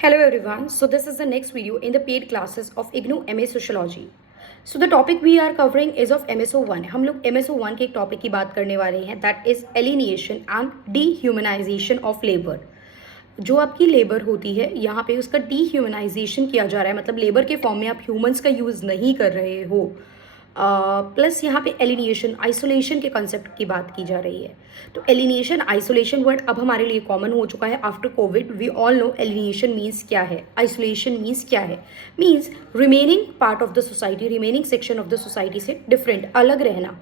Hello everyone. So this is the next video in the paid classes of IGNOU MA Sociology. So the topic we are covering is of MSO1. हम लोग MSO1 के एक topic की बात करने वाले हैं, that is alienation and dehumanisation of labour. जो आपकी लेबर होती है यहाँ पे उसका डीह्यूमनाइजेशन किया जा रहा है, मतलब लेबर के फॉर्म में आप ह्यूमंस का यूज़ नहीं कर रहे हो. प्लस यहाँ पे एलिनिएशन आइसोलेशन के कंसेप्ट की बात की जा रही है. तो एलिनिएशन आइसोलेशन वर्ड अब हमारे लिए कॉमन हो चुका है after covid. We all know alienation means क्या है, आइसोलेशन मीन्स क्या है. Means remaining part of the society, remaining section of the society से डिफरेंट, अलग रहना.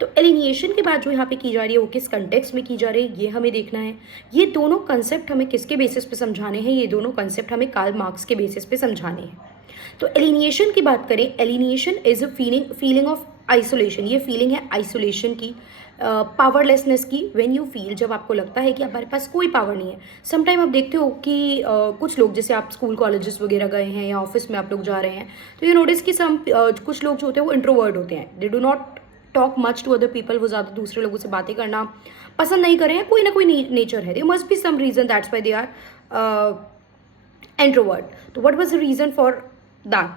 तो एलिनिएशन के बाद जो यहाँ पे की जा रही है वो किस कंटेक्स्ट में की जा रही है ये हमें देखना है. ये दोनों कंसेप्ट हमें किसके बेसिस पे समझाने हैं, ये दोनों कंसेप्ट हमें कार्ल मार्क्स के बेसिस पे समझाने हैं. तो एलिनिएशन की बात करें, alienation is a feeling of isolation. ये फीलिंग है आइसोलेशन की, पावरलेसनेस की. व्हेन यू फील, जब आपको लगता है कि हमारे पास कोई पावर नहीं है. समटाइम आप देखते हो कि कुछ लोग, जैसे आप स्कूल कॉलेजेस वगैरह गए हैं या ऑफिस में आप लोग जा रहे हैं, तो ये नोटिस कि कुछ लोग जो होते हैं वो इंट्रोवर्ट होते हैं. They do not talk much to other people. वो ज़्यादा दूसरे लोगों से बातें करना पसंद नहीं कर रहे हैं. कोई ना कोई नेचर है, there must be some reason, that's why they are introvert. तो what was the reason for that?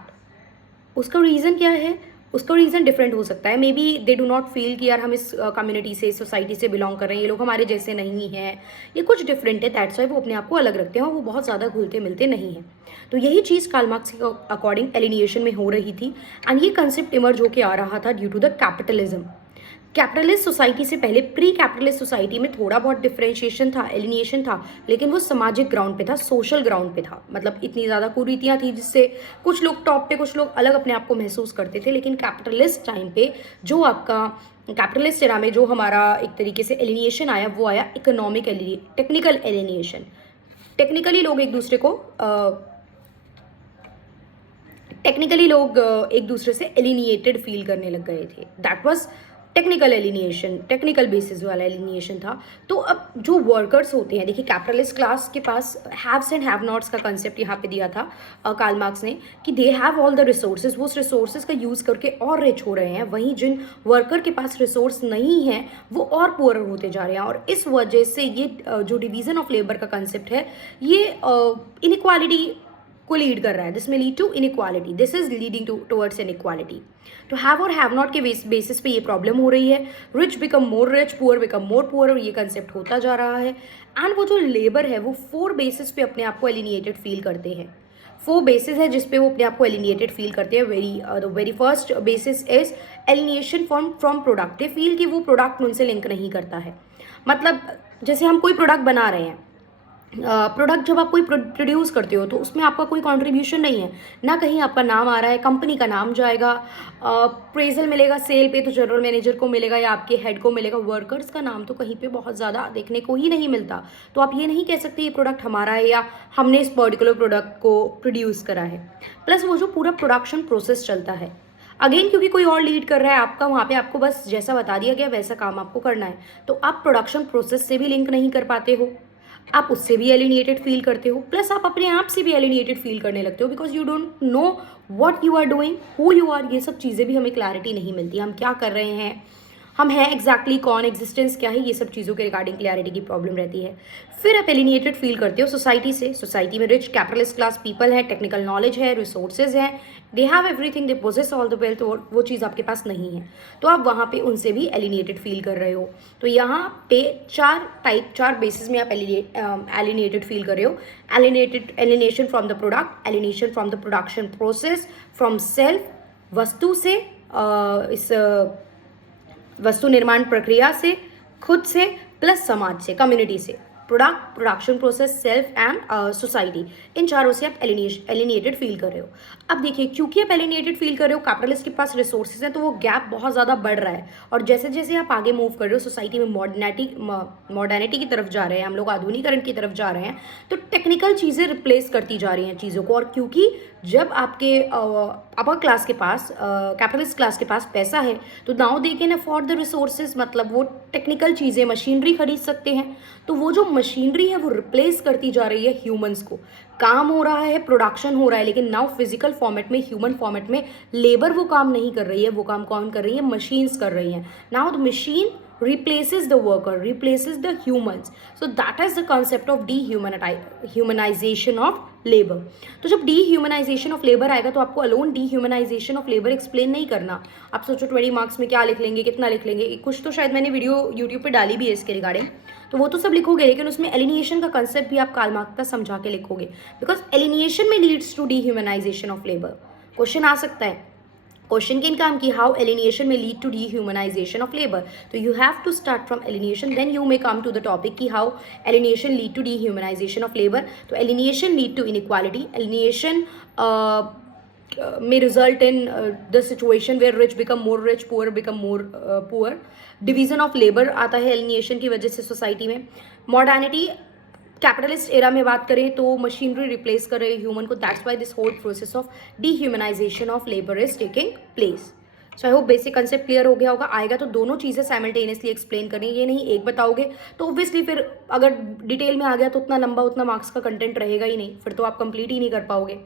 उसका रीज़न क्या है? उसका रीज़न डिफरेंट हो सकता है. Maybe they do not feel कि यार हम इस कम्युनिटी से, सोसाइटी से बिलोंग कर रहे हैं, ये लोग हमारे जैसे नहीं हैं, ये कुछ डिफरेंट है. दैट्स वाई वो अपने आप को अलग रखते हैं और वो बहुत ज़्यादा घुलते मिलते नहीं हैं. तो यही चीज़ कार्ल मार्क्स के अकॉर्डिंग एलिनिएशन में हो रही थी. एंड ये कंसेप्ट इमर्ज होकर आ रहा था due to the capitalism. Capitalist society से पहले प्री कैपिटलिस्ट सोसाइटी में थोड़ा बहुत डिफरेंशिएशन था, एलिनिएशन था, लेकिन वो सामाजिक ग्राउंड पे था, सोशल ग्राउंड पे था. मतलब इतनी ज़्यादा कुरीतियाँ थी जिससे कुछ लोग टॉप पे, कुछ लोग अलग अपने आप को महसूस करते थे. लेकिन कैपिटलिस्ट टाइम पे जो आपका कैपिटलिस्ट एरा में जो हमारा एक तरीके से एलिनिएशन आया, वो आया इकोनॉमिक टेक्निकल एलिनिएशन. टेक्निकली लोग एक दूसरे से एलिनिएटेड फील करने लग गए थे. That was technical alienation, technical basis वाला एलिनिएशन था. तो अब जो वर्कर्स होते हैं, देखिए कैपिटलिस्ट क्लास के पास हैव्स एंड हैव नॉट्स का कंसेप्ट यहाँ पे दिया था कार्ल मार्क्स ने, कि they have all the resources, वो उस रिसोर्सेज का यूज़ करके और रिच हो रहे हैं. वहीं जिन वर्कर के पास रिसोर्स नहीं है वो और पुअर होते जा रहे हैं. और इस वजह से ये जो डिवीज़न ऑफ लेबर का कंसेप्ट है, ये इनइक्वालिटी को लीड कर रहा है. This may lead to inequality, this is leading towards inequality. तो हैव और हैव नॉट के बेसिस पे ये प्रॉब्लम हो रही है. Rich become more rich, poor become more poor, और ये कंसेप्ट होता जा रहा है. एंड वो जो लेबर है वो 4 बेसिस पे अपने आप को एलिनिएटेड फील करते हैं. 4 बेसिस है जिसपे वो अपने आप को एलिनिएटेड फील करते हैं. The very first basis is alienation from product. They feel कि वो प्रोडक्ट उनसे लिंक नहीं करता है. मतलब जैसे हम कोई प्रोडक्ट बना रहे हैं, प्रोडक्ट जब आप कोई प्रोड्यूस करते हो तो उसमें आपका कोई कंट्रीब्यूशन नहीं है, ना कहीं आपका नाम आ रहा है, कंपनी का नाम जाएगा, प्रेजल मिलेगा सेल पे तो जनरल मैनेजर को मिलेगा या आपके हेड को मिलेगा. वर्कर्स का नाम तो कहीं पे बहुत ज़्यादा देखने को ही नहीं मिलता. तो आप ये नहीं कह सकते ये प्रोडक्ट हमारा है या हमने इस पर्टिकुलर प्रोडक्ट को प्रोड्यूस करा है. प्लस वो जो पूरा प्रोडक्शन प्रोसेस चलता है, अगेन क्योंकि कोई और लीड कर रहा है आपका, वहाँ पे आपको बस जैसा बता दिया गया वैसा काम आपको करना है. तो आप प्रोडक्शन प्रोसेस से भी लिंक नहीं कर पाते हो, आप उससे भी एलिनिएटेड फील करते हो, प्लस आप अपने आप से भी एलिनिएटेड फील करने लगते हो, because you don't know what you are doing, who you are. ये सब चीज़ें भी हमें क्लैरिटी नहीं मिलती, हम क्या कर रहे हैं, हम हैं एग्जैक्टली कौन, एग्जिस्टेंस क्या है, ये सब चीज़ों के रिगार्डिंग क्लैरिटी की प्रॉब्लम रहती है. फिर आप एलिनिएटेड फील करते हो सोसाइटी से. सोसाइटी में रिच कैपिटलिस्ट क्लास पीपल है, टेक्निकल नॉलेज है, रिसोर्सेज है, they have everything, they possess all the wealth. वो चीज़ आपके पास नहीं है, तो आप वहाँ पे उनसे भी एलिनिएटेड फील कर रहे हो. तो यहाँ पे 4 बेसिस में आप एलिनिएटेड फील कर रहे हो. Alienation from the product, alienation from the production process, from self, वस्तु से, इस वस्तु निर्माण प्रक्रिया से, खुद से, प्लस समाज से, कम्युनिटी से. Product, production process, self and society, इन चारों से आप एलिनिएटेड फील कर रहे हो. अब देखिए, क्योंकि आप एलिनिएटेड फील कर रहे हो, कैपिटलिस्ट के पास रिसोर्सेज हैं, तो वो गैप बहुत ज़्यादा बढ़ रहा है. और जैसे जैसे आप आगे मूव कर रहे हो सोसाइटी में, मॉडर्निटी की तरफ जा रहे हैं हम लोग, आधुनिकीकरण की तरफ जा रहे हैं, तो टेक्निकल चीज़ें रिप्लेस करती जा रही हैं चीज़ों को. और क्योंकि जब आपके अपर क्लास के पास, कैपिटलिस्ट क्लास के पास पैसा है, तो now they can afford the resources, मतलब वो टेक्निकल चीज़ें, मशीनरी खरीद सकते हैं. तो वो जो मशीनरी है वो रिप्लेस करती जा रही है ह्यूमंस को. काम हो रहा है, प्रोडक्शन हो रहा है, लेकिन नाउ फिजिकल फॉर्मेट में, ह्यूमन फॉर्मेट में लेबर वो काम नहीं कर रही है. वो काम कौन कर रही है? मशीन्स कर रही हैं. Now the machine replaces the worker, replaces the humans. So that is the concept of dehumanization of labor. तो जब dehumanization of labor आएगा तो आपको alone dehumanization of labor explain नहीं करना. आप सोचो 20 मार्क्स में क्या लिख लेंगे, कितना लिख लेंगे, कुछ तो शायद मैंने वीडियो यूट्यूब पे डाली भी है इसके रिगार्डिंग, तो वो तो सब लिखोगे, लेकिन उसमें एलिनिएशन का कंसेप्ट भी आप कार्ल मार्क्स का समझा के लिखोगे, because alienation may leads to dehumanization of labor. Question आ सकता है, क्वेश्चन कैन कम कि how alienation may lead to dehumanization of labour. तो you have to start from alienation, then you may come to the topic कि how alienation lead to dehumanization of labour. तो alienation lead to inequality, alienation may result in the situation where rich become more rich, poor become more poor. Division of labour आता है alienation की वजह से society में. Modernity, capitalist era में बात करें तो मशीनरी रिप्लेस कर रहे ह्यूमन को. That's why this whole process of dehumanization of labour is taking place. So I hope basic concept clear हो गया होगा. आएगा तो दोनों चीज़ें साइमल्टेनियसली एक्सप्लेन करनी, ये नहीं एक बताओगे तो ऑब्वियसली फिर अगर डिटेल में आ गया तो उतना लंबा उतना मार्क्स का कंटेंट रहेगा ही नहीं, फिर तो आप कंप्लीट ही नहीं कर पाओगे.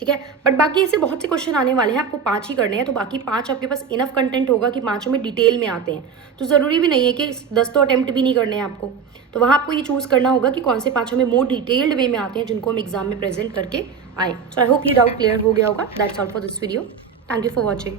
ठीक है, बट बाकी ऐसे बहुत से क्वेश्चन आने वाले हैं, आपको 5 ही करने हैं, तो बाकी 5 आपके पास इनफ कंटेंट होगा कि 5 में डिटेल में आते हैं. तो ज़रूरी भी नहीं है कि 10 तो अटेम्प्ट भी नहीं करने हैं आपको. तो वहाँ आपको ये चूज़ करना होगा कि कौन से 5 हमें मोर डिटेल्ड वे में आते हैं जिनको हम एग्जाम में प्रेजेंट करके आए. सो आई होप ये डाउट क्लियर हो गया होगा. That's all for this video. Thank you for watching.